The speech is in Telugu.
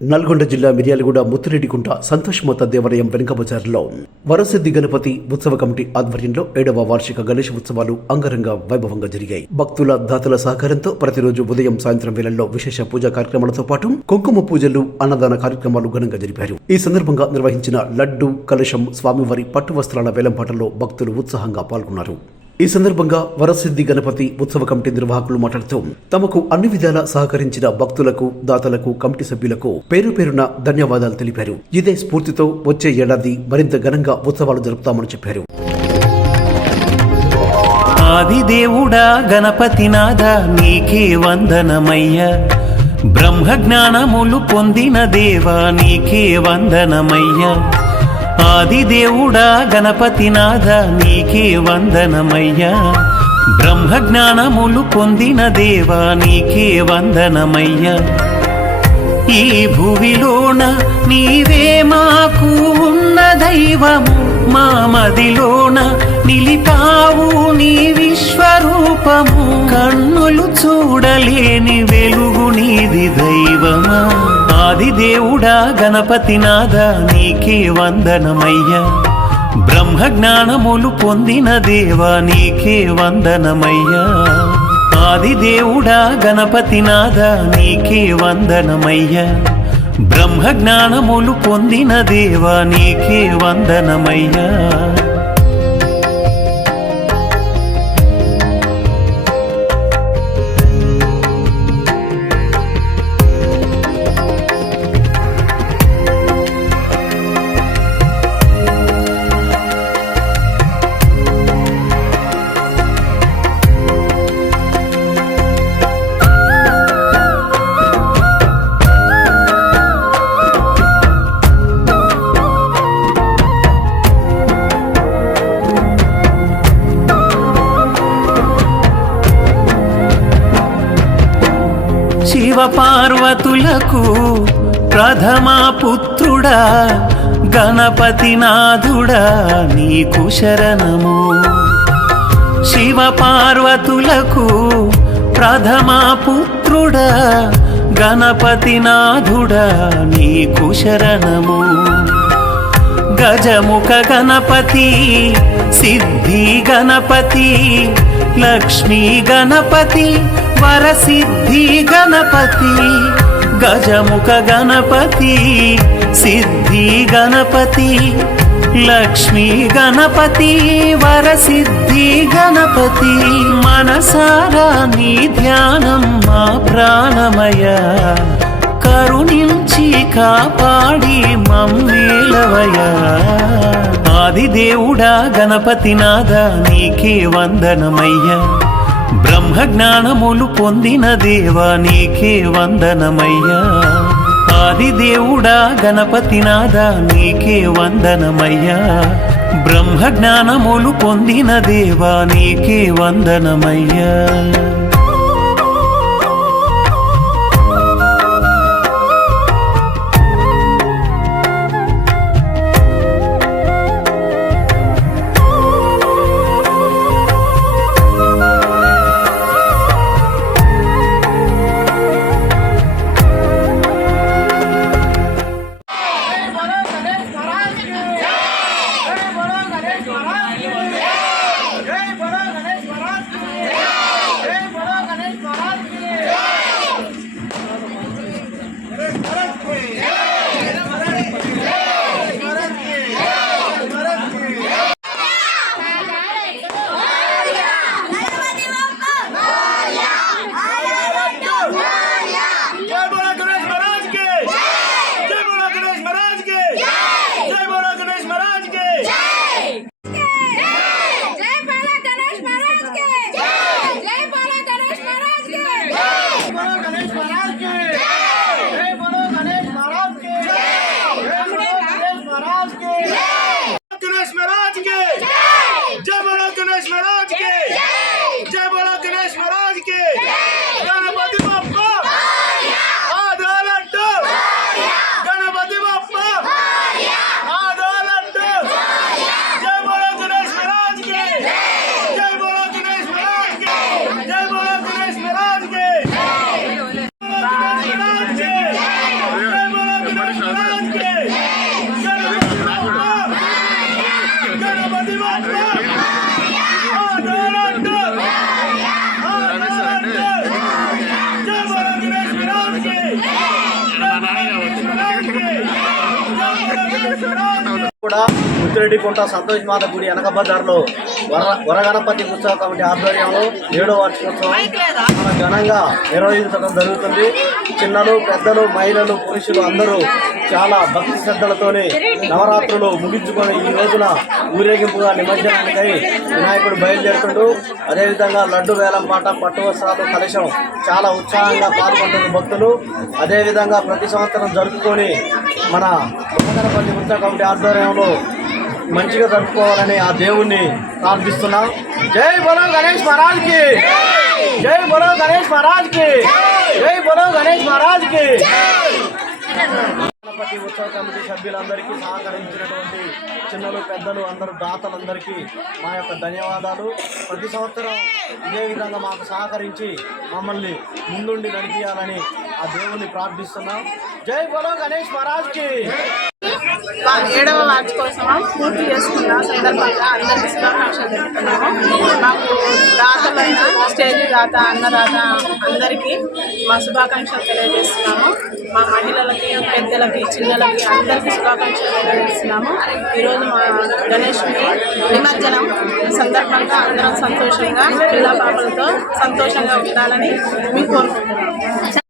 నల్గొండ జిల్లా మిర్యాలగూడ సంతోష్ మత దేవాలయం వెనుక బజార్లో వరసిద్ధి గణపతి ఉత్సవ కమిటీ ఆధ్వర్యంలో ఏడవ వార్షిక గణేష్ ఉత్సవాలు అంగరంగ వైభవంగా జరిగాయి. భక్తుల దాతల సహకారంతో ప్రతిరోజు ఉదయం సాయంత్రం వేళల్లో విశేష పూజా కార్యక్రమాలతో పాటు కుంకుమ పూజలు అన్నదాన కార్యక్రమాలు ఘనంగా జరిపారు. ఈ సందర్భంగా నిర్వహించిన లడ్డు కలశం స్వామివారి పట్టు వస్త్రాల వేలంపాటలో భక్తులు ఉత్సాహంగా పాల్గొన్నారు. ఈ సందర్భంగా వరసిద్ధి గణపతి ఉత్సవ కమిటీ నిర్వాహకులు మాట్లాడుతూ తమకు అన్ని విధాలా సహకరించిన భక్తులకు దాతలకు కమిటీ సభ్యులకు పేరు పేరున ధన్యవాదాలు తెలిపారు. ఇదే స్ఫూర్తితో వచ్చే ఏడాది మరింత ఘనంగా ఉత్సవాలు జరుపుతామని చెప్పారు. ఆదిదేవుడా గణపతినాథ నీకే వందనమయ్య. బ్రహ్మ జ్ఞానములు పొందిన దేవా నీకే వందనమయ్యా. ఆదిదేవుడా గణపతినాథ నీకే వందనమయ్యా. బ్రహ్మజ్ఞానములు పొందిన దేవా నీకే వందనమయ్యా. ఈ భువిలోన నీవే మాకు ఉన్న దైవము మా మదిలోన నిలిపావు నీ విశ్వరూపము. కన్నులు చూడలేని వెలుగు నీది దైవమా? ఆది దేవుడా గణపతినాథ నీకే వందనమయ్యా. బ్రహ్మ జ్ఞానములు పొందిన దేవా నీకే వందనమయ్యా. ఆదిదేవుడా గణపతినాథ నీకే వందనమయ్యా. బ్రహ్మ జ్ఞానములు పొందిన దేవా నీకే వందనమయ్యా. శివపార్వతులకు ప్రథమా పుత్రుడా గణపతినాథుడా నీకు శరణము. శివపార్వతులకు ప్రథమా పుత్రుడా గణపతినాథుడా నీకు శరణము. గజముఖ గణపతి సిద్ధి గణపతి లక్ష్మీ గణపతి వరసిద్ధి గణపతి గజముఖ గణపతి సిద్ధి గణపతి లక్ష్మీ గణపతి వరసిద్ధి గణపతి. మనసారా నీ ధ్యానం మా ప్రాణమయ. కరుణించి కాపాడి మమ్మేలవయ ఆదిదేవుడా గణపతినాథ నీకే వందనమయ్యా. బ్రహ్మ జ్ఞానములు పొందిన దేవా నీకే వందనమయ్యా. ఆదిదేవుడా గణపతినాథ నీకే వందనమయ్యా. బ్రహ్మ జ్ఞానములు పొందిన దేవా నీకే వందనమయ్యా. Yeah. కూడా ముత్తిరెడ్డికుంట సంతోష్ మాత గుడి వెనక వర వరగణపతి ఉత్సవ కమిటీ ఆధ్వర్యంలో ఏడో వార్షికోత్సవం చాలా ఘనంగా నిర్వహించడం జరుగుతుంది. చిన్నలు పెద్దలు మహిళలు పురుషులు అందరూ చాలా భక్తి శ్రద్ధలతోనే నవరాత్రులు ముగించుకొని ఈ రోజున ఊరేగింపుగా నిమజ్జనానికై వినాయకుడు బయలుదేరుతుంటూ అదేవిధంగా లడ్డు వేలం పాట పట్టు వస్త్రాలు కలశం చాలా ఉత్సాహంగా పాల్గొంటున్న భక్తులు. అదేవిధంగా ప్రతి సంవత్సరం జరుపుకొని మన గణపతి ఉత్తర కమిటీ ఆధ్వర్యంలో మంచిగా జరుపుకోవాలని ఆ దేవుణ్ణి ప్రార్థిస్తున్నాం. జై బలో గణేష్ మహారాజ్కి! జై బలో గణేష్ మహారాజ్కి! జై బలో గణేష్ మహారాజ్కి! గణపతి ఉత్సవ కమిటీ సభ్యులందరికీ సహకరించినటువంటి చిన్నలు పెద్దలు అందరూ దాతలందరికీ మా యొక్క ధన్యవాదాలు. ప్రతి సంవత్సరం ఇదే విధంగా మాకు సహకరించి మమ్మల్ని ముందుండి నడిపించాలని ఆ దేవుణ్ణి ప్రార్థిస్తున్నాం. జై బలో గణేష్ మహారాజ్కి. ఏడవ వార్షికోత్సవం పూర్తి చేసుకున్న సందర్భంగా అందరికీ శుభాకాంక్షలు తెలుపుతున్నాము. మాకు దాతలైన స్టేజ్ దాత అన్నదాత అందరికీ మా శుభాకాంక్షలు తెలియజేస్తున్నాము. మా మహిళలకి పెద్దలకి చిన్నలకి అందరికీ శుభాకాంక్షలు తెలియజేస్తున్నాము. ఈరోజు మా గణేష్ని నిమజ్జనం సందర్భంగా అందరం సంతోషంగా పిల్ల పాపలతో సంతోషంగా ఉండాలని మేము కోరుకుంటున్నాము.